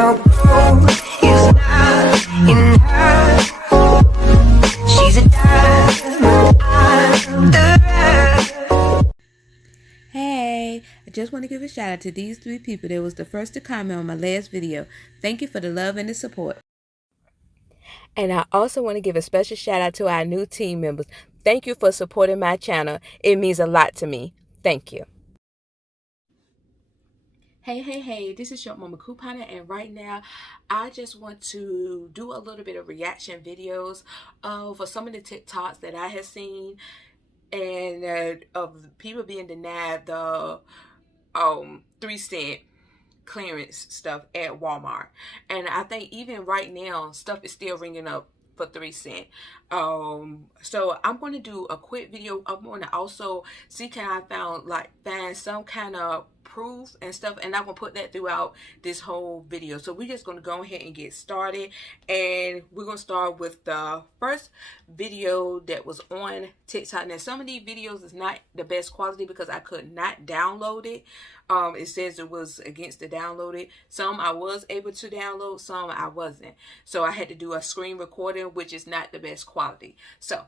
no gold is not in her. She's a diamond under her. Hey, I just want to give a shout out to these 3 people that was the first to comment on my last video. Thank you for the love and the support. And I also want to give a special shout out to our new team members. Thank you for supporting my channel. It means a lot to me. Thank you. Hey, this is Short Mama Couponer, and right now I just want to do a little bit of reaction videos for some of the TikToks that I have seen, and of people being denied the 3-cent clearance stuff at Walmart. And I think even right now stuff is still ringing up for 3 cents. So I'm going to do a quick video. I'm going to also see can I find some kind of proof and stuff, and I'm gonna put that throughout this whole video. So we're just gonna go ahead and get started, and we're gonna start with the first video that was on TikTok. Now some of these videos is not the best quality because I could not download it. It says it was against the downloaded. Some I was able to download, some I wasn't, so I had to do a screen recording, which is not the best quality. So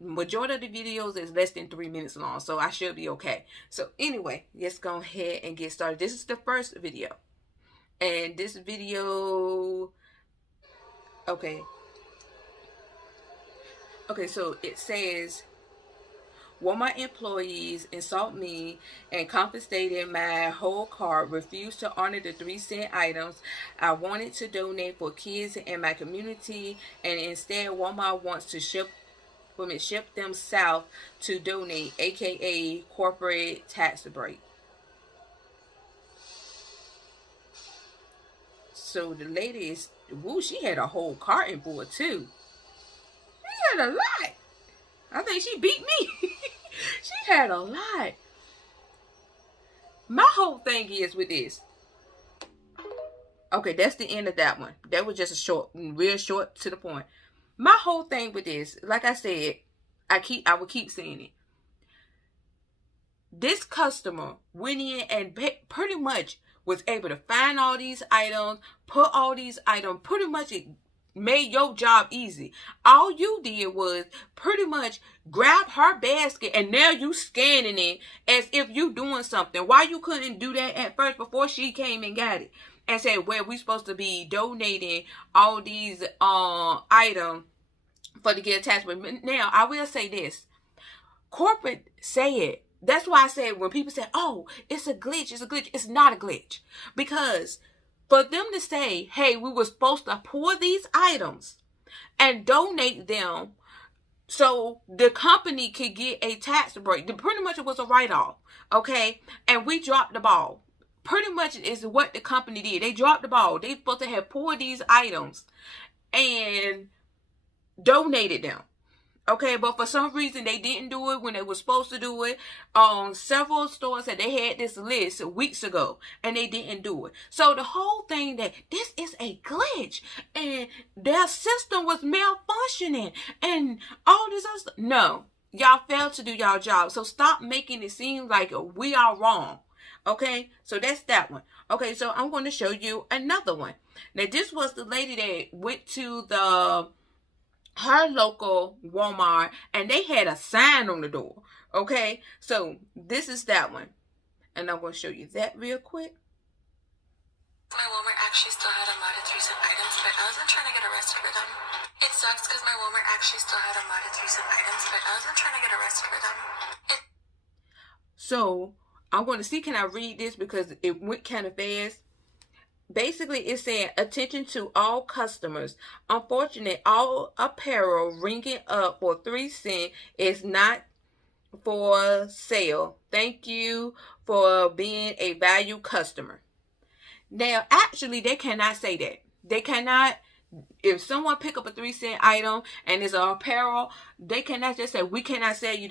majority of the videos is less than 3 minutes long, so I should be okay. So anyway, let's go ahead and get started. This is the first video, and this video, okay, so it says, Walmart employees insult me and confiscated my whole cart, refused to honor the 3-cent items I wanted to donate for kids in my community, and instead Walmart wants to ship them south to donate, aka corporate tax break. So the lady is, woo, she had a whole carton full too. She had a lot. I think she beat me. She had a lot. My whole thing is with this. Okay, that's the end of that one. That was just a short, real short to the point. My whole thing with this, like I said, I would keep saying it. This customer went in and pretty much was able to find all these items, put all these items, pretty much it made your job easy. All you did was pretty much grab her basket, and now you scanning it as if you doing something. Why you couldn't do that at first before she came and got it and said, well, we supposed to be donating all these items for the get attachment. Now I will say this, corporate say it. That's why I said when people say, oh, it's a glitch, it's not a glitch. Because for them to say, hey, we were supposed to pour these items and donate them so the company could get a tax break. Pretty much it was a write-off, okay? And we dropped the ball. Pretty much is what the company did. They dropped the ball. They supposed to have poured these items and donated them. Okay, but for some reason they didn't do it when they were supposed to do it. Several stores said they had this list weeks ago and they didn't do it. So the whole thing that this is a glitch and their system was malfunctioning and all this other stuff. No, y'all failed to do y'all job. So stop making it seem like we are wrong. Okay, so that's that one. Okay, so I'm going to show you another one. Now this was the lady that went to her local Walmart, and they had a sign on the door. Okay, so this is that one, and I'm going to show you that real quick. My Walmart actually still had a lot of 3-cent items, but I wasn't trying to get arrested for them. It sucks because my Walmart actually still had a lot of 3-cent items, but I wasn't trying to get arrested for them. So I'm going to see, can I read this because it went kind of fast. Basically, it said, attention to all customers. Unfortunately, all apparel ringing up for 3 cents is not for sale. Thank you for being a value customer. Now, actually, they cannot say that. They cannot, if someone pick up a 3-cent item and it's an apparel, they cannot just say, we cannot sell you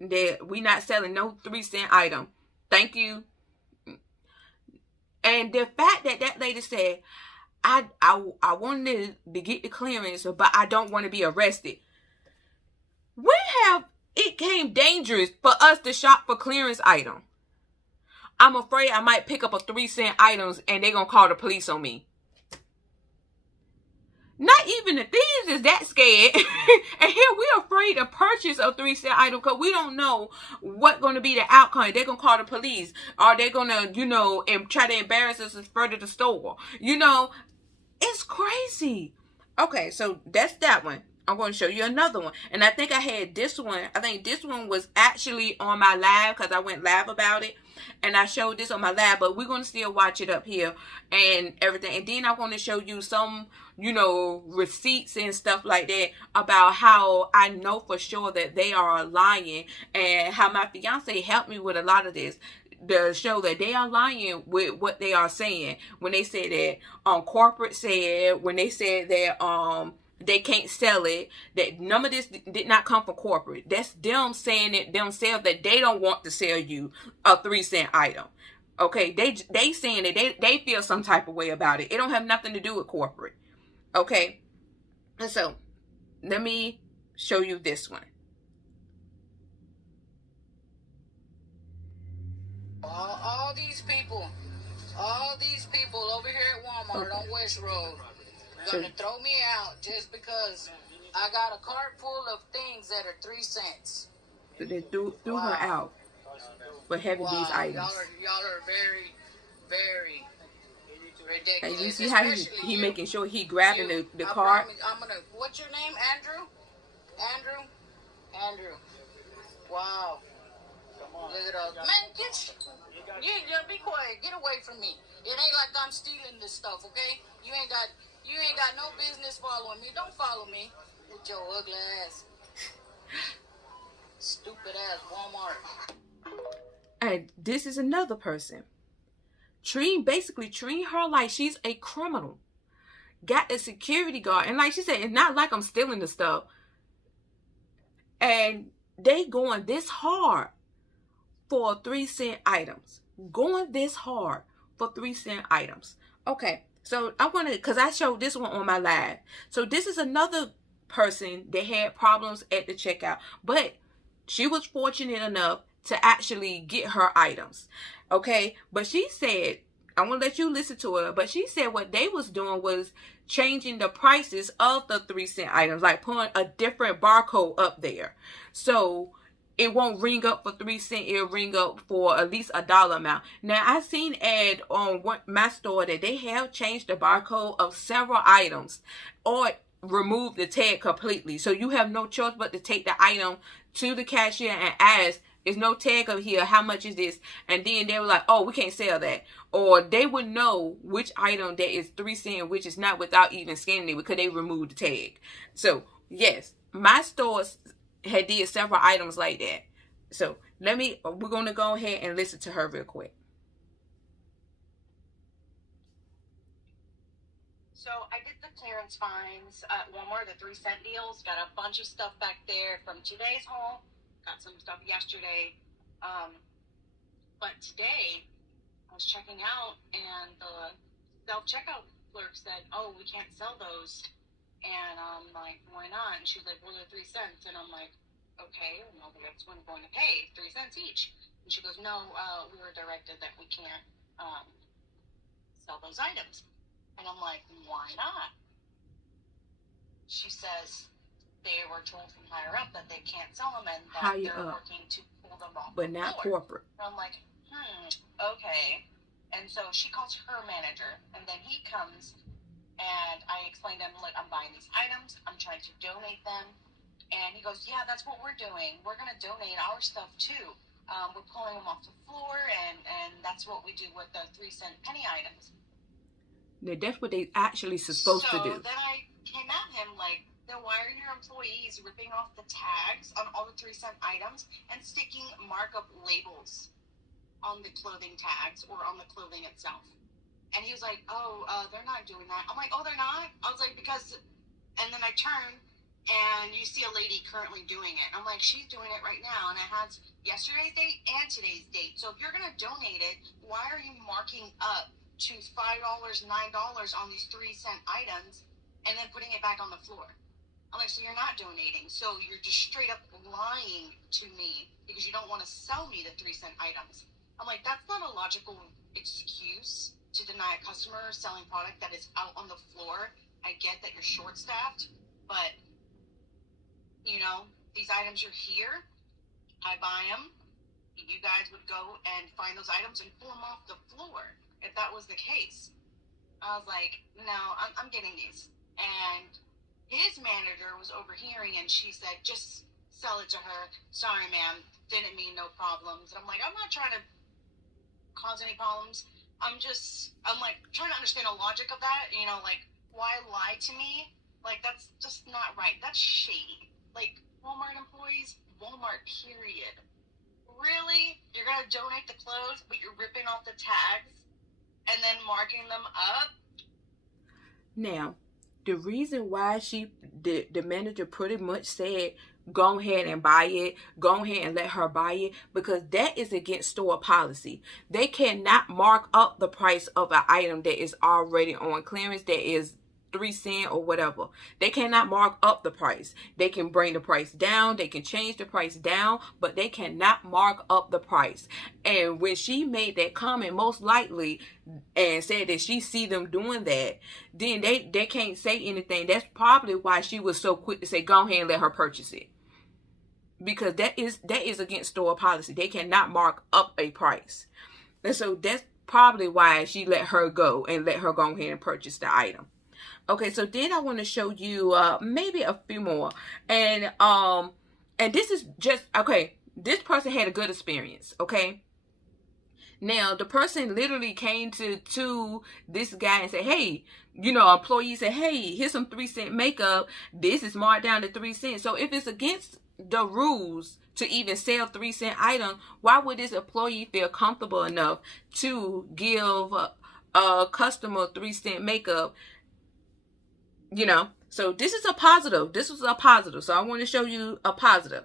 that we not selling no 3-cent item. Thank you. And the fact that that lady said, I wanted to get the clearance, but I don't want to be arrested. When have it came dangerous for us to shop for clearance item? I'm afraid I might pick up a 3-cent items and they're going to call the police on me. Not even the thieves is that scared. And here we're afraid to purchase a 3-cent item because we don't know what's going to be the outcome. They're going to call the police. Or they're going to, and try to embarrass us in front of the store. It's crazy. Okay, so that's that one. I'm going to show you another one. And I think I had this one. I think this one was actually on my live because I went live about it. And I showed this on my live. But we're going to still watch it up here and everything. And then I'm going to show you some, receipts and stuff like that about how I know for sure that they are lying. And how my fiance helped me with a lot of this. To show that they are lying with what they are saying. When they say that corporate said, when they said that they can't sell it, that none of this did not come from corporate. That's them saying it themselves that they don't want to sell you a 3-cent item. Okay, they saying that they feel some type of way about it. It don't have nothing to do with corporate. Okay, and so let me show you this one. All these people over here at Walmart on West Road gonna throw me out just because I got a cart full of things that are 3 cents. So they threw her out for having these items. Y'all are very, very ridiculous. And you see how he making sure he grabbing the cart. What's your name, Andrew? Andrew. Wow. Look at all. Man, you be quiet. Get away from me. It ain't like I'm stealing this stuff, okay? You ain't got no business following me. Don't follow me with your ugly ass. Stupid ass Walmart. And this is another person. Basically treating her like she's a criminal. Got a security guard. And like she said, it's not like I'm stealing the stuff. And they going this hard for 3-cent items. Going this hard for 3-cent items. Okay, so I want to, because I showed this one on my live. So this is another person that had problems at the checkout. But she was fortunate enough to actually get her items. Okay, but she said, I'm going to let you listen to her. But she said what they was doing was changing the prices of the 3-cent items. Like putting a different barcode up there. So it won't ring up for 3 cents. It'll ring up for at least $1 amount. Now, I seen ad on my store that they have changed the barcode of several items or remove the tag completely. So you have no choice but to take the item to the cashier and ask, there's no tag up here. How much is this? And then they were like, oh, we can't sell that. Or they would know which item that is 3 cents, which is not, without even scanning it because they removed the tag. So, yes, my stores had did several items like that. So we're going to go ahead and listen to her real quick. So I did the clearance finds at Walmart, the 3-cent deals. Got a bunch of stuff back there from today's haul. Got some stuff yesterday. But today I was checking out and the self-checkout clerk said, oh, we can't sell those. And I'm like, why not? And she's like, well, they're 3 cents. And I'm like, okay, well, that's when I'm going to pay 3 cents each. And she goes, no, we were directed that we can't sell those items. And I'm like, why not? She says they were told from higher up that they can't sell them and that they're working to pull them off but not floor. Corporate. And I'm like, okay. And so she calls her manager, and then he comes. And I explained to him, like, I'm buying these items. I'm trying to donate them. And he goes, yeah, that's what we're doing. We're going to donate our stuff, too. We're pulling them off the floor, and that's what we do with the 3-cent penny items. Yeah, that's what they actually supposed to do. So then I came at him, like, then why are your employees ripping off the tags on all the 3-cent items and sticking markup labels on the clothing tags or on the clothing itself? And he was like, oh, they're not doing that. I'm like, oh, they're not? I was like, because, and then I turn, and you see a lady currently doing it. I'm like, she's doing it right now, and it has yesterday's date and today's date. So if you're going to donate it, why are you marking up to $5, $9 on these 3-cent items, and then putting it back on the floor? I'm like, so you're not donating. So you're just straight up lying to me because you don't want to sell me the 3-cent items. I'm like, that's not a logical excuse to deny a customer selling product that is out on the floor I get that you're short-staffed, but, you know, these items are here. I buy them. You guys would go and find those items and pull them off the floor if that was the case. I was like, no, I'm getting these. And his manager was overhearing, and she said, just sell it to her. Sorry, ma'am. Didn't mean no problems. And I'm like, I'm not trying to cause any problems. I'm like trying to understand the logic of that. You know, like, why lie to me? Like, that's just not right. That's shady. Like, Walmart employees, Walmart period. Really? You're going to donate the clothes, but you're ripping off the tags and then marking them up? Now, the reason why the manager pretty much said, go ahead and buy it, go ahead and let her buy it, because that is against store policy. They cannot mark up the price of an item that is already on clearance, that is 3 cents or whatever. They cannot mark up the price. They can bring the price down, they can change the price down, but they cannot mark up the price. And when she made that comment, most likely, and said that she see them doing that, then they can't say anything. That's probably why she was so quick to say, go ahead and let her purchase it. Because that is against store policy. They cannot mark up a price. And so that's probably why she let her go and let her go ahead and purchase the item. Okay, so then I want to show you maybe a few more. And this is just, okay, this person had a good experience, okay? Now, the person literally came to this guy and said, hey, you know, employee said, hey, here's some 3 cent makeup. This is marked down to 3 cents. So if it's against the rules to even sell 3 cent items, why would this employee feel comfortable enough to give a customer 3 cent makeup? You know, so this is a positive. This was a positive. So I want to show you a positive.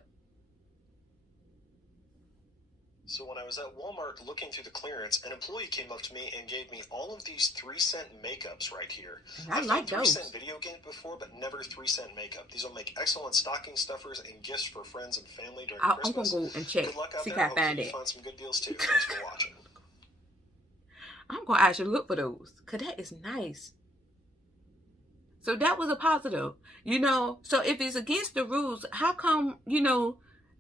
So when I was at Walmart looking through the clearance, an employee came up to me and gave me all of these 3 cent makeups right here. I like those. 3 cent video games before, but never 3 cent makeup. These will make excellent stocking stuffers and gifts for friends and family during Christmas. I'm gonna go and check. Good luck out see if there. I find it. Find some good deals too. Thanks for watching. I'm gonna actually look for those, cause that is nice. So that was a positive, you know. So if it's against the rules, how come, you know,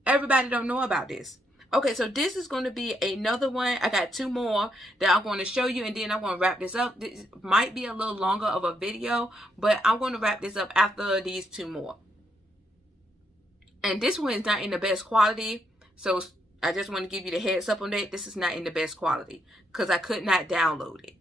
everybody don't know about this? Okay, so this is going to be another one. I got 2 more that I'm going to show you, and then I'm going to wrap this up. This might be a little longer of a video, but I'm going to wrap this up after these 2 more. And this one is not in the best quality, so I just want to give you the heads up on that. This is not in the best quality because I could not download it.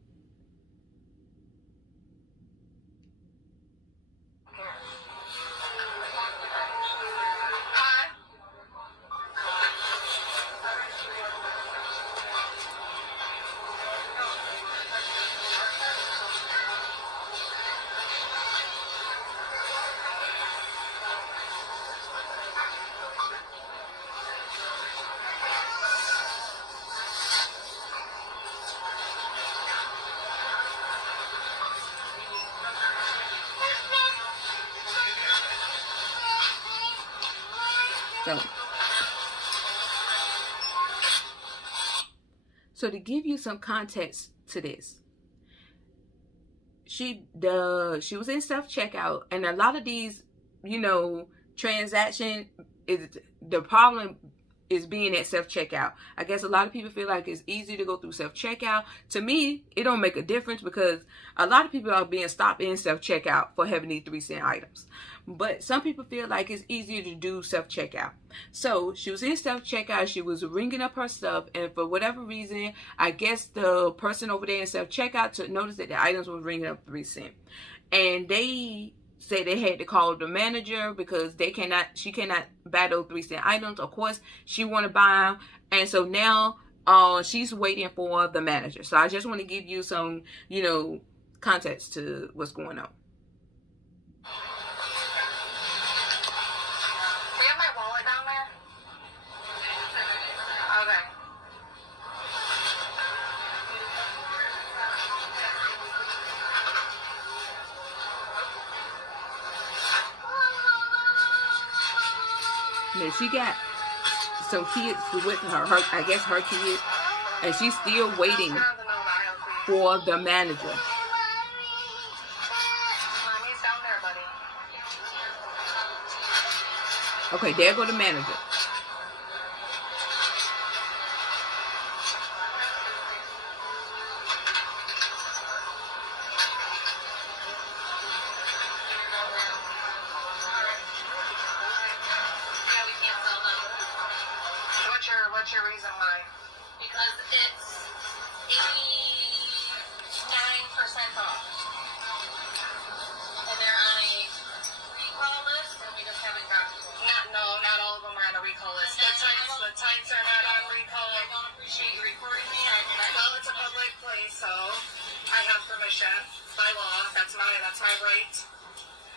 So to give you some context to this, she was in self-checkout, and a lot of these, you know, transaction is the problem is being at self-checkout. I guess a lot of people feel like it's easy to go through self-checkout. To me, it don't make a difference because a lot of people are being stopped in self-checkout for having these 3 cent items. But some people feel like it's easier to do self-checkout. So she was in self-checkout, she was ringing up her stuff, and for whatever reason, I guess the person over there in self-checkout took notice that the items were ringing up 3 cents. And they said they had to call the manager because she cannot buy those 3 cent items. Of course, she want to buy them. And so now she's waiting for the manager. So I just want to give you some, you know, context to what's going on. Do you have my wallet down there? Okay. Now she got some kids with her, I guess her kids, and she's still waiting for the manager. Mommy, Okay, there go the manager. What's your reason why? Because it's 89% off. And they're on a recall list, and we just haven't gotten to them. Not all of them are on a recall list. The tights are not on recall. I don't appreciate you recording me. Well, it's a public place, so I have permission by law. That's my right.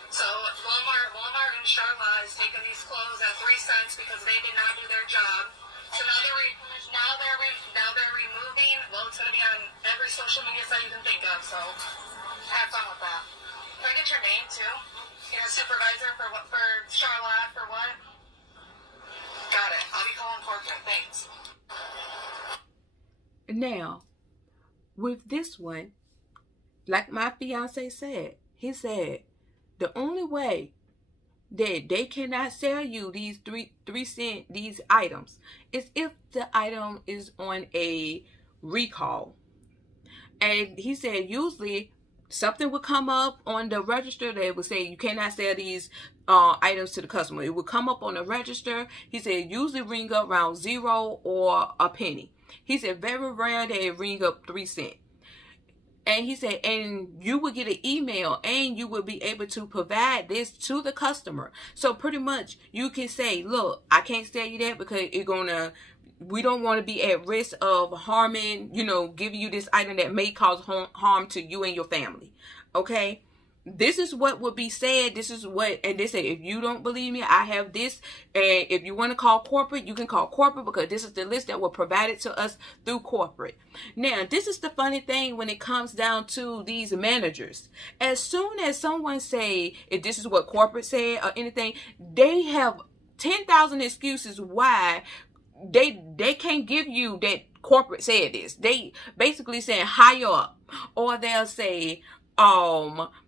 So Walmart in Charlotte is taking these clothes at 3 cents because they did not do their job. So now they're removing. Well, it's going to be on every social media site you can think of. So have fun with that. Can I get your name too? You're a supervisor for what? For Charlotte? For what? Got it. I'll be calling corporate. Thanks. Now, with this one, like my fiance said, he said the only way that they cannot sell you these 3 cent these items is if the item is on a recall. And he said usually something would come up on the register that would say you cannot sell these items to the customer. It would come up on the register. He said usually ring up around 0 or a penny. He said very rare they ring up 3 cents. And he said, and you would get an email and you would be able to provide this to the customer. So pretty much you can say, look, I can't sell you that because we don't want to be at risk of harming, giving you this item that may cause harm to you and your family. Okay. This is what would be said. This is what, and they say, if you don't believe me, I have this. And if you want to call corporate, you can call corporate because this is the list that was provided to us through corporate. Now, this is the funny thing when it comes down to these managers. As soon as someone say, if this is what corporate said or anything, they have 10,000 excuses why they can't give you that corporate said this. They basically saying higher up, or they'll say,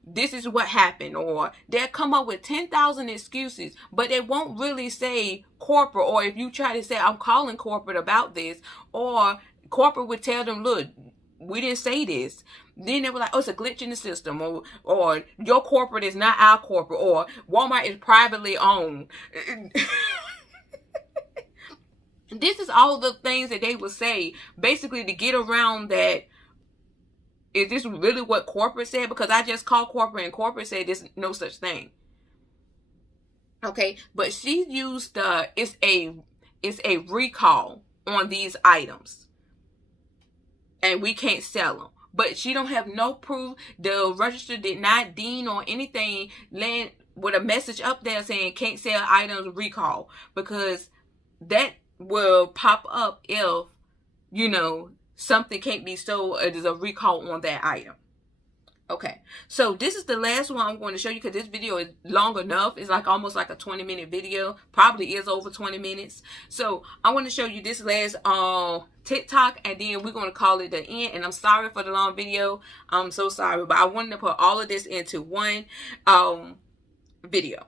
this is what happened, or they'll come up with 10,000 excuses, but they won't really say corporate. Or if you try to say I'm calling corporate about this, or corporate would tell them, look, we didn't say this. Then they were like, oh, it's a glitch in the system, or your corporate is not our corporate, or Walmart is privately owned. This is all the things that they would say basically to get around that. Is this really what corporate said? Because I just called corporate and corporate said there's no such thing. Okay, but she used it's a recall on these items, and we can't sell them. But she don't have no proof. The register did not deem or anything land with a message up there saying can't sell items recall, because that will pop up if something can't be sold. There's a recall on that item. Okay, so this is the last one I'm going to show you because this video is long enough. It's like almost like a 20-minute video. Probably is over 20 minutes. So I want to show you this last TikTok, and then we're going to call it the end. And I'm sorry for the long video. I'm so sorry, but I wanted to put all of this into one video.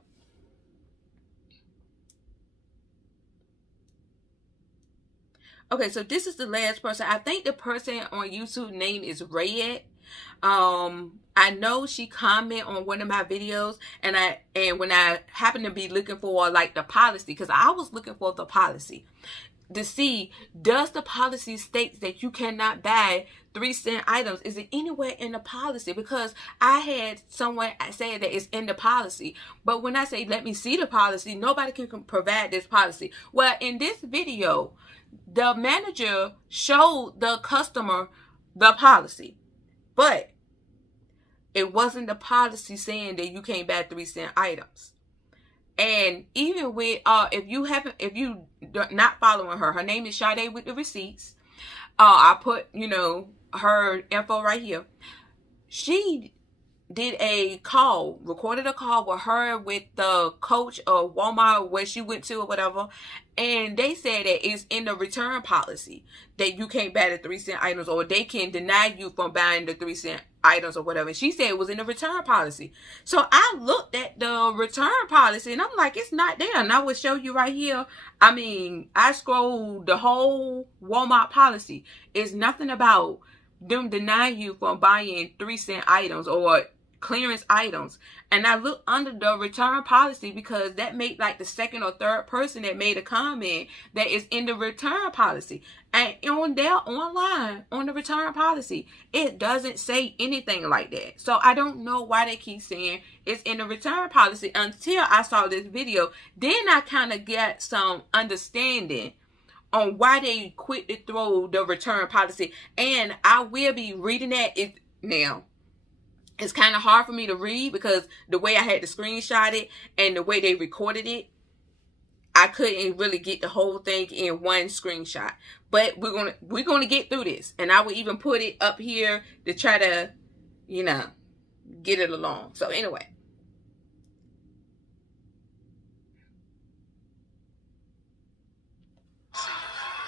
Okay, so this is the last person. I think the person on YouTube name is Red. I know she comment on one of my videos, and when I happen to be looking for like the policy, because I was looking for the policy to see, does the policy state that you cannot buy 3 cent items? Is it anywhere in the policy? Because I had someone say that it's in the policy, but when I say let me see the policy, nobody can provide this policy. Well, in this video, the manager showed the customer the policy, but it wasn't the policy saying that you can't buy 3 cent items. And even with if you not following her name is Sade with the receipts. I put her info right here. She did a call, recorded a call with her, with the coach of Walmart where she went to or whatever, and they said that it's in the return policy that you can't buy the 3-cent items, or they can deny you from buying the 3-cent items or whatever. And she said it was in the return policy. So I looked at the return policy and I'm like, it's not there. And I will show you right here. I mean, I scrolled the whole Walmart policy. It's nothing about them denying you from buying 3-cent items or clearance items. And I look under the return policy because that made like the second or third person that made a comment that is in the return policy. And on there online on the return policy, it doesn't say anything like that. So I don't know why they keep saying it's in the return policy until I saw this video. Then I kind of get some understanding on why they quit to throw the return policy. And I will be reading that now. It's kind of hard for me to read because the way I had to screenshot it and the way they recorded it, I couldn't really get the whole thing in one screenshot. But we're gonna get through this, and I will even put it up here to try to, you know, get it along. So anyway.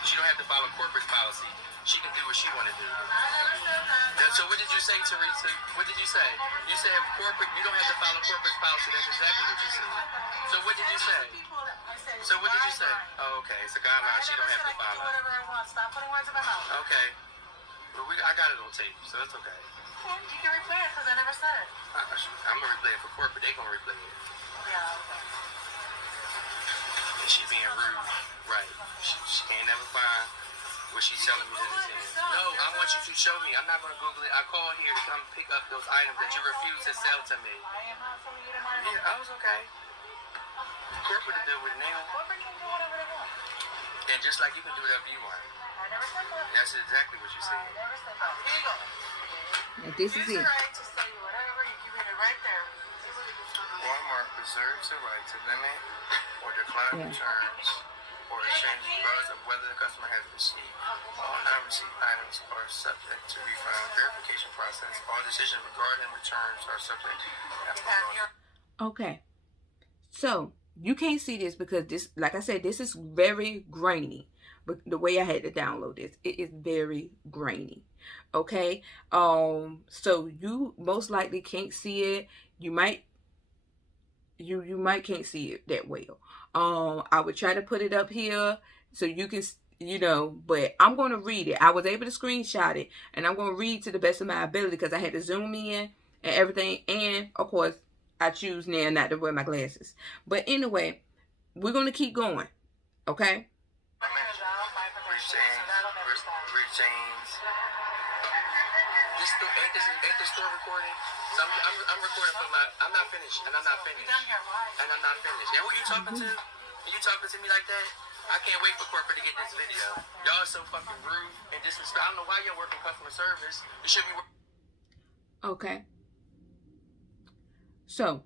She don't have to follow corporate policy. She can do what she want to do. So what did you say, Teresa? What did you say? You said corporate. You don't have to follow corporate policy. That's exactly what you said. So what did you say? So what did you say? Oh, okay. It's a guideline. She don't have to follow. Whatever I want. Stop putting words in my mouth. Okay. But I got it on tape, so that's okay. You can replay it because I never said it. I'm gonna replay it for corporate. They gonna replay it. Yeah. Okay. And she being rude, right? She can't never find what she's telling me that it's in. No, I want you to show me. I'm not going to Google it. I called here to come pick up those items that you refuse to sell to me. I am not telling you to mind. Yeah, I was okay. Corporate to deal with it now. Corporate can do whatever they want. And just like you can do whatever you want. I never said that. That's exactly what you I said. never said that. Here you go. And this is Use it. the right to say whatever. You can read it right there. Walmart reserves the right to limit or decline returns or exchange regardless of whether the customer has received. All non-receipt items are subject to refund verification process. All decisions regarding returns are subject to Okay. So you can't see this because this, like I said, this is very grainy. But the way I had to download this, it is very grainy. Okay. So you most likely can't see it. You might can't see it that well. I would try to put it up here so you can, you know, but I'm going to read it. I was able to screenshot it, and I'm going to read to the best of my ability because I had to zoom in and everything. And of course, I choose now not to wear my glasses. But anyway, we're going to keep going. Okay. Ain't this still recording? So I'm recording for I'm not finished, and I'm not finished. And I'm not finished. And who you talking to? Are you talking to me like that? I can't wait for corporate to get this video. Y'all are so fucking rude and disrespectful. I don't know why y'all working customer service. You should be working. Okay. So,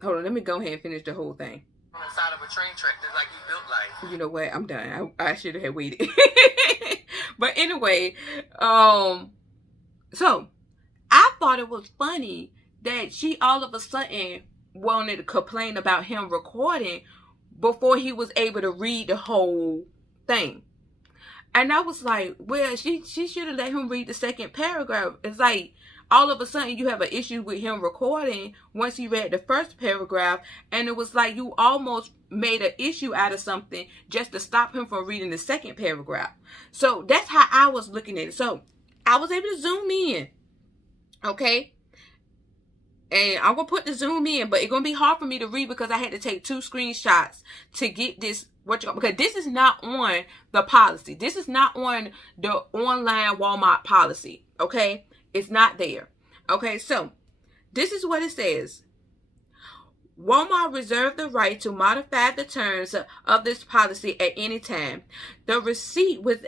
hold on. Let me go ahead and finish the whole thing. On the side of a train track, that's like you built life. You know what? I'm done. I should have waited. But anyway, so I thought it was funny that she all of a sudden wanted to complain about him recording before he was able to read the whole thing. And I was like, well, she should have let him read the second paragraph. It's like all of a sudden you have an issue with him recording once he read the first paragraph, and it was like you almost made an issue out of something just to stop him from reading the second paragraph. So that's how I was looking at it. So I was able to zoom in. Okay. And I'm going to put the zoom in, but it's going to be hard for me to read because I had to take 2 screenshots to get this, because this is not on the policy. This is not on the online Walmart policy. Okay. It's not there. Okay. So this is what it says. Walmart reserves the right to modify the terms of this policy at any time. The receipt with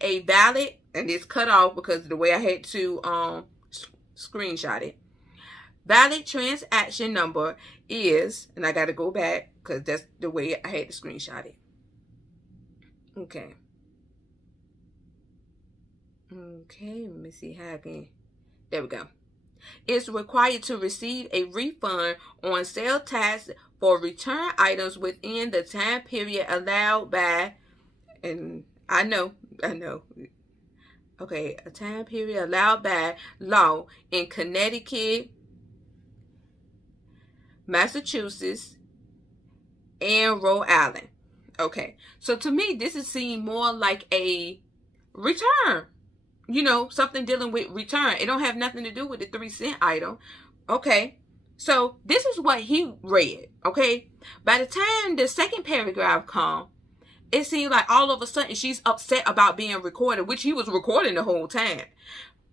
a valid, and it's cut off because of the way I had to screenshot it. Valid transaction number is, and I got to go back because that's the way I had to screenshot it. Okay. Okay, let me see how I can. There we go. is required to receive a refund on sales tax for return items within the time period allowed by, and I know, okay, a time period allowed by law in Connecticut, Massachusetts, and Rhode Island. Okay, so to me, this is seen more like a return. You know, something dealing with return. It don't have nothing to do with the 3-cent item. Okay, so this is what he read. Okay, by the time the second paragraph come, it seems like all of a sudden she's upset about being recorded, which he was recording the whole time.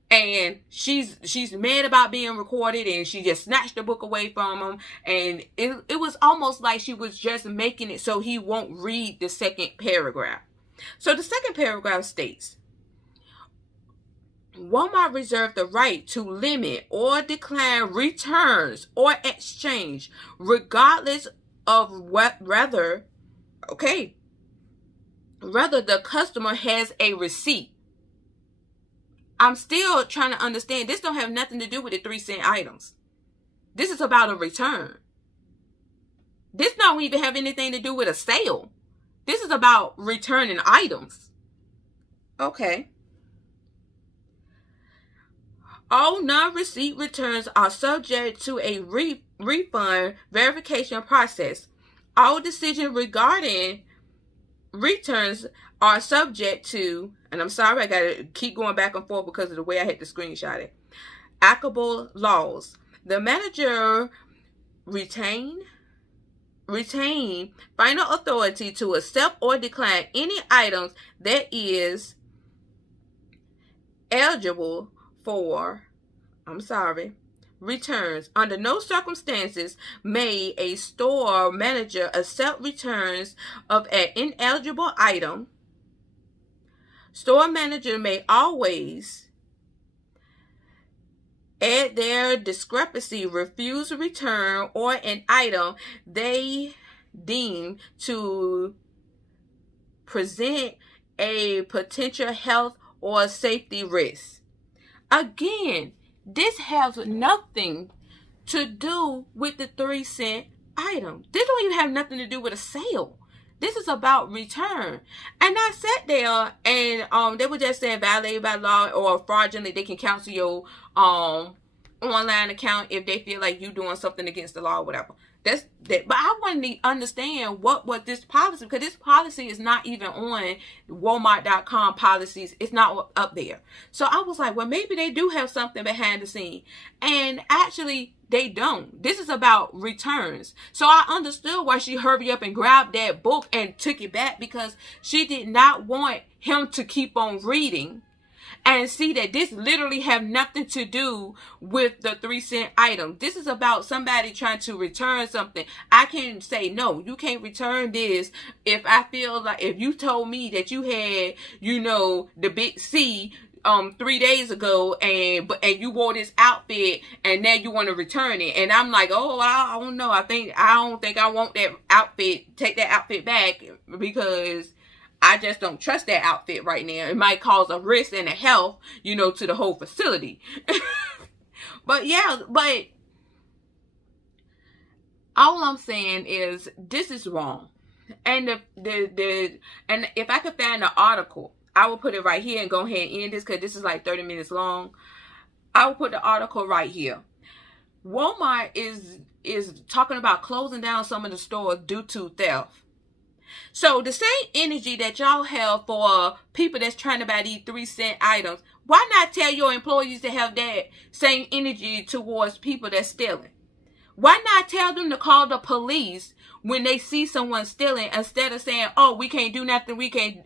And she's mad about being recorded, and she just snatched the book away from him. And it was almost like she was just making it so he won't read the second paragraph. So the second paragraph states, Walmart reserved the right to limit or decline returns or exchange, regardless of whether the customer has a receipt. I'm still trying to understand. This don't have nothing to do with the 3-cent items. This is about a return. This don't even have anything to do with a sale. This is about returning items. Okay. All non-receipt returns are subject to a refund verification process. All decisions regarding returns are subject to, and I'm sorry, I got to keep going back and forth because of the way I had to screenshot it, applicable laws. The manager retain final authority to accept or decline any items that is eligible for, returns. Under no circumstances may a store manager accept returns of an ineligible item. Store manager may always, at their discrepancy, refuse a return or an item they deem to present a potential health or safety risk. Again, this has nothing to do with the 3-cent item. This don't even have nothing to do with a sale. This is about return. And I sat there and they were just saying violated by law or fraudulently. They can cancel your online account if they feel like you doing something against the law or whatever. That's that. But I wanted to understand what was this policy, because this policy is not even on Walmart.com policies. It's not up there. So I was like, well, maybe they do have something behind the scene. And actually, they don't. This is about returns. So I understood why she hurried up and grabbed that book and took it back, because she did not want him to keep on reading and see that this literally have nothing to do with the 3-cent item. This is about somebody trying to return something. I can say, no, you can't return this if I feel like, if you told me that you had, the big C 3 days ago and you wore this outfit and now you want to return it, and I'm like, oh, I don't know, I don't think I want that outfit. Take that outfit back, because I just don't trust that outfit right now. It might cause a risk and a health, to the whole facility. But all I'm saying is this is wrong. And and if I could find the article, I will put it right here and go ahead and end this, because this is like 30 minutes long. I will put the article right here. Walmart is talking about closing down some of the stores due to theft. So the same energy that y'all have for people that's trying to buy these 3-cent items, why not tell your employees to have that same energy towards people that's stealing? Why not tell them to call the police when they see someone stealing, instead of saying, oh, we can't do nothing, we can't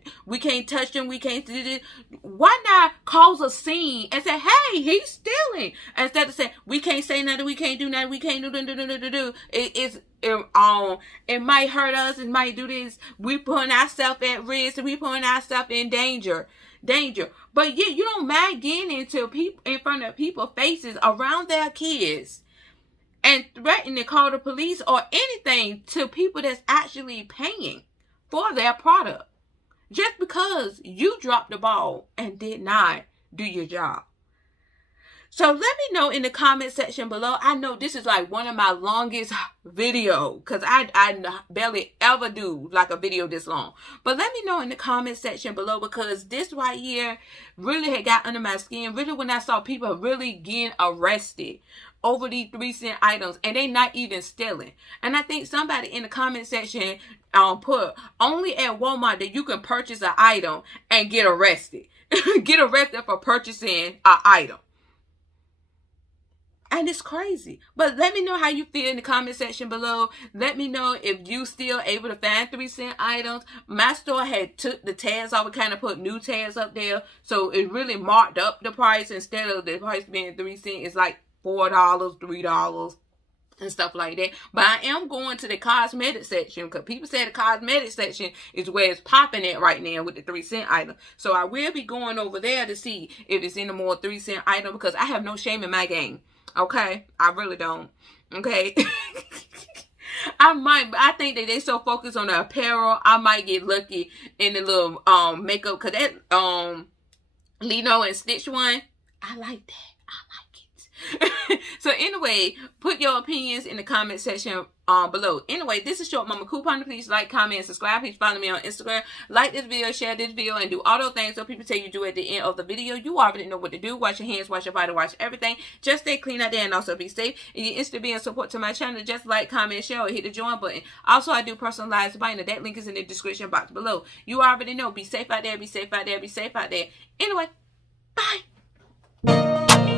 touch them, we can't do this? Why not cause a scene and say, hey, he's stealing, instead of saying, we can't say nothing, we can't do nothing, we can't do. It might hurt us, it might do this. We putting ourselves at risk, we putting ourselves in danger. But you don't mind getting into people in front of people's faces around their kids and threaten to call the police or anything to people that's actually paying for their product, just because you dropped the ball and did not do your job. So let me know in the comment section below. I know this is like one of my longest videos because I barely ever do like a video this long. But let me know in the comment section below, because this right here really had got under my skin. Really, when I saw people really getting arrested over these 3-cent items and they not even stealing. And I think somebody in the comment section put only at Walmart that you can purchase an item and get arrested. Get arrested for purchasing an item. And it's crazy. But let me know how you feel in the comment section below. Let me know if you still able to find 3-cent items. My store had took the tags off and kind of put new tags up there. So it really marked up the price. Instead of the price being 3 cents, it's like $4, $3 and stuff like that. But I am going to the cosmetic section because people say the cosmetic section is where it's popping at right now with the 3-cent item. So I will be going over there to see if it's any more 3-cent item, because I have no shame in my game. Okay, I really don't. Okay, I might, but I think that they so focused on the apparel, I might get lucky in the little makeup, cause that Lino and Stitch one, I like that. I like it. So anyway, put your opinions in the comment section below. Anyway, this is Short Mama Coupon. Please like, comment, and subscribe. Please follow me on Instagram. Like this video, share this video, and do all those things so people tell you do at the end of the video. You already know what to do. Wash your hands, wash your body, wash everything. Just stay clean out there and also be safe. If you're interested in being support to my channel, just like, comment, share, or hit the join button. Also, I do personalized binder. That link is in the description box below. You already know. Be safe out there. Be safe out there. Be safe out there. Anyway, bye.